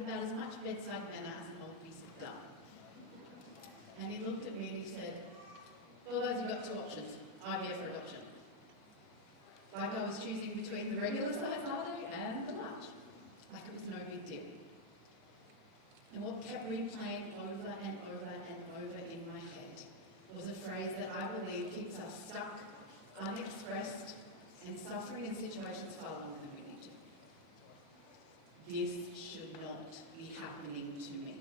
had about as much bedside manner as an old piece of gum. And he looked at me and he said, well, guys, you've got two options. IVF or adoption. Like I was choosing between the regular size latte and the large. Like it was no big deal. And what kept replaying over and over and over in my head was a phrase that I believe keeps us stuck, unexpressed, and suffering in situations far longer than we need to. This should not be happening to me.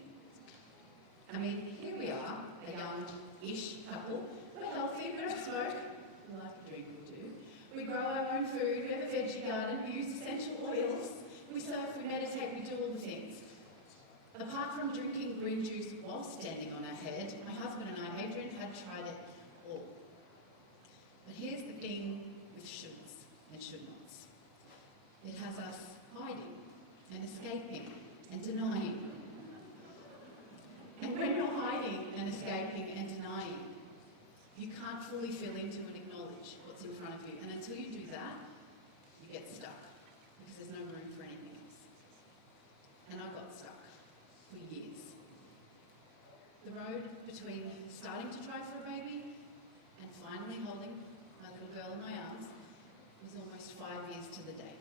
I mean, here we are, a young-ish couple. We're healthy, we don't smoke, we like to drink, we do. We grow our own food, we have a veggie garden, we use essential oils, we surf, we meditate, we do all the things. Apart from drinking green juice while standing on our head, my husband and I, Adrian, had tried it all. But here's the thing with shoulds and should-nots. It has us hiding and escaping and denying. And when you're hiding and escaping and denying, you can't fully fill into and acknowledge what's in front of you. And until you do that, you get stuck because there's no room for anything else. And I got stuck for years. The road between starting to try for a baby and finally holding my little girl in my arms was almost 5 years to the day.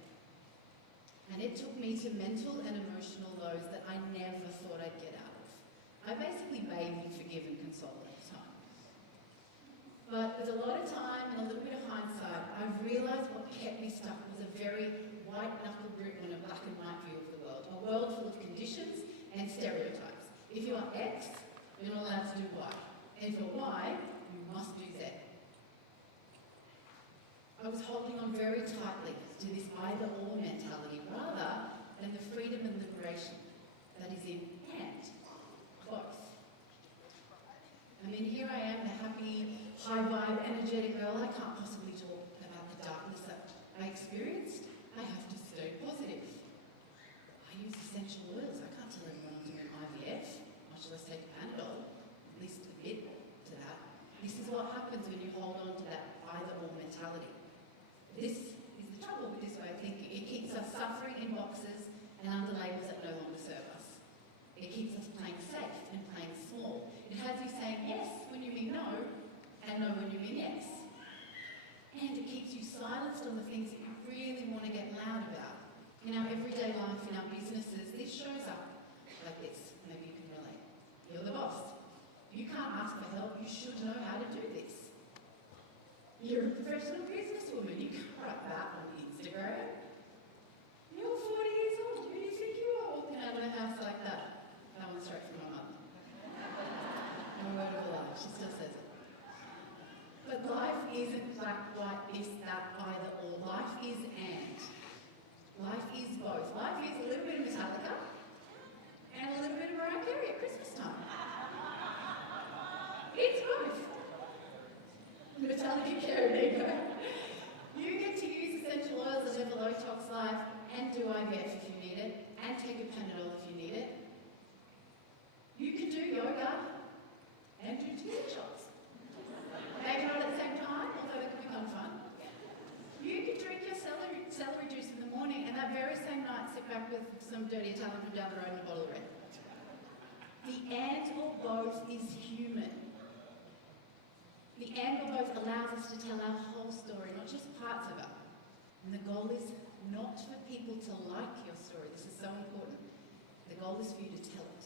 And it took me to mental and emotional lows that I never thought I'd get out of. I basically begged, forgive and console at the time. But with a lot of time and a little bit of hindsight, I've realised what kept me stuck was a very white-knuckle grip on a black and white view of the world. A world full of conditions and stereotypes. If you are X, you're not allowed to do Y. And for Y, you must do Z. I was holding on very tightly to this either-or mentality rather than the freedom and liberation that is in and both. I mean, here I am, the happy, high-vibe, energetic girl. I can't possibly talk about the darkness that I experienced. I have to stay positive. I use essential oils. I can't tell everyone I'm doing IVF, much less take Panadol, at least admit to that. This is what happens when you hold on to that either-or mentality. This is the trouble with this way of thinking. It keeps us suffering in boxes and under labels that no longer serve us. It keeps us playing safe and playing small. It has you saying yes when you mean no, and no when you mean yes. And it keeps you silenced on the things that you really want to get loud about. In our everyday life, in our businesses, this shows up like this. Maybe you can relate. You're the boss. You can't ask for help. You should know how to do this. You're a professional businesswoman. You can't write that on Instagram. You're 40 years old. Who do you think you are walking out of a house like that? That one's straight from my mother. No word of a lie. She still says it. But life isn't black, white, this, that, either, or. Life is and. Life is both. Life is a little bit of Metallica and a little bit of Mariah Carey at Christmas time. It's both. Metallica Carey, there you go. You get to use essential oils that live a low-tox life and do IVF if you need it, and take a Panadol if you need it. You can do yoga and do tequila shots. Maybe not at the same time, although that could become fun. You can drink your celery juice in the morning and that very same night sit back with some dirty Italian from down the road and a bottle of red. The and or both is human. The and or both allows us to tell our whole story, not just parts of it. And the goal is not for people to like your story. This is so important. The goal is for you to tell it.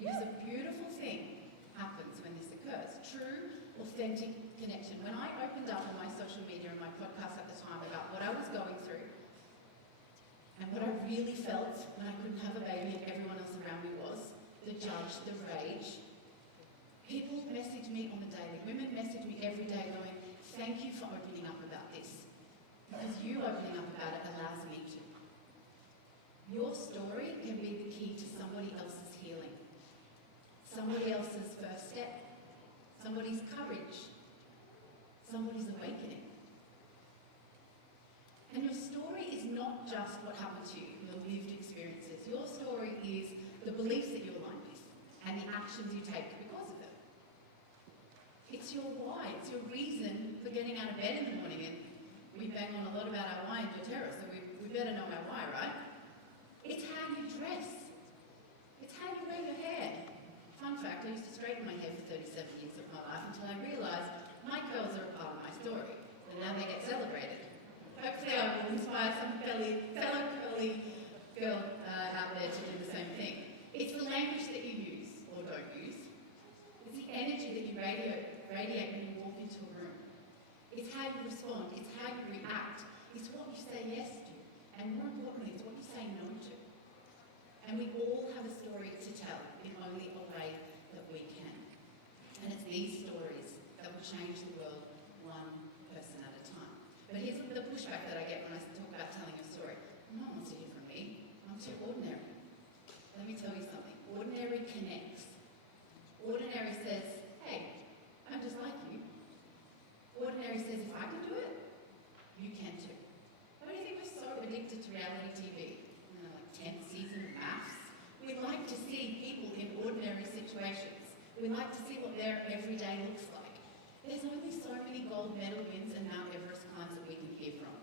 Because a beautiful thing happens when this occurs. True, authentic connection. When I opened up on my social media and my podcast at the time about what I was going through and what I really felt when I couldn't have a baby and everyone else around me was, the judge, the rage, people message me on the daily. Women message me every day going, thank you for opening up about this. Because you opening up about it allows me to. Your story can be the key to somebody else's healing. Somebody else's first step, somebody's courage, somebody's awakening. And your story is not just what happened to you, your lived experiences. Your story is the beliefs that you align with and the actions you take because of them. It's your why, it's your reason for getting out of bed in the morning. And we bang on a lot about our why in doTERRA, so we better know our why, right? It's how you dress. It's how you wear your hair. Fun fact, I used to straighten my hair for 37 years of my life until I realised my curls are a part of my story, and now they get celebrated. Hopefully I will inspire some fellow curly girl out there to do the same thing. It's the language that you use, or don't use. It's the energy that you radiate when you walk into a room. It's how you respond. It's how you react. It's what you say yes to. And more importantly, it's what you say no to. And we all have a story to tell in only a way that we can. And it's these stories that will change the world one person at a time. But here's the pushback that I get when I talk about telling a story. No one wants to hear from me. I'm too ordinary. Let me tell you something. Ordinary connects. Ordinary says, hey, I'm just like you. Ordinary says, if I can do it, you can too. Why do you think we're so addicted to reality TV? Like 10th season of Maths. We like to see people in ordinary situations. We like to see what their everyday looks like. There's only so many gold medal wins and Mount Everest climbs that we can hear from.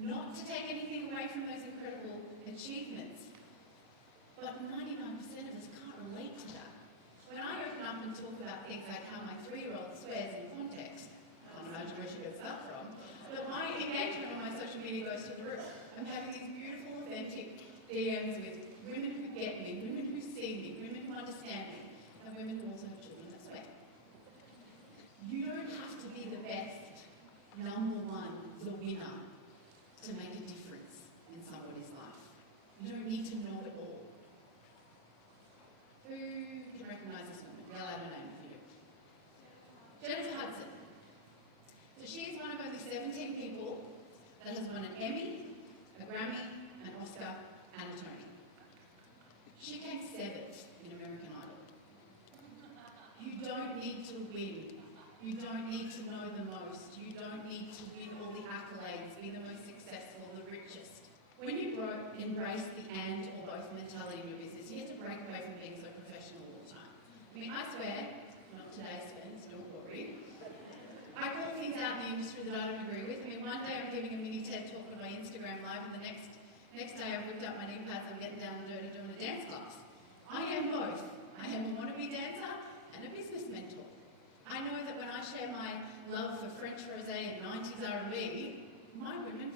Not to take anything away from those incredible achievements, but 99% of us can't relate to that. When I open up and talk about things like how my 3-year-old swears in context, I can't imagine where she gets that from, but my engagement on my social media goes to the roof. I'm having these beautiful, authentic DMs with women who get me, women who see me, women who understand me, and women who also have children that swear. You don't have to be the best, number one, the winner, to make a difference in somebody's life. You don't need to know it all. Who can recognise this woman? Yell out her name if you do. Jennifer Hudson. So she is one of only 17 people that has won an Emmy, a Grammy, an Oscar, and a Tony. She came 7th in American Idol. You don't need to win. You don't need to know the most. You don't need to win all the accolades, be the most successful, the richest. When you embrace the and or both mentality in your business, you get to break away from being so professional all the time. I mean, I swear, not today's fans, don't worry. I call things out in the industry that I don't agree with. I mean, one day I'm giving a mini TED talk on my Instagram live, and the next day I've whipped up my knee pads and I'm getting down and dirty doing a dance class. I am both. I am a wannabe dancer and a business mentor. I know that when I share my love for French rosé and 90s R&B, my women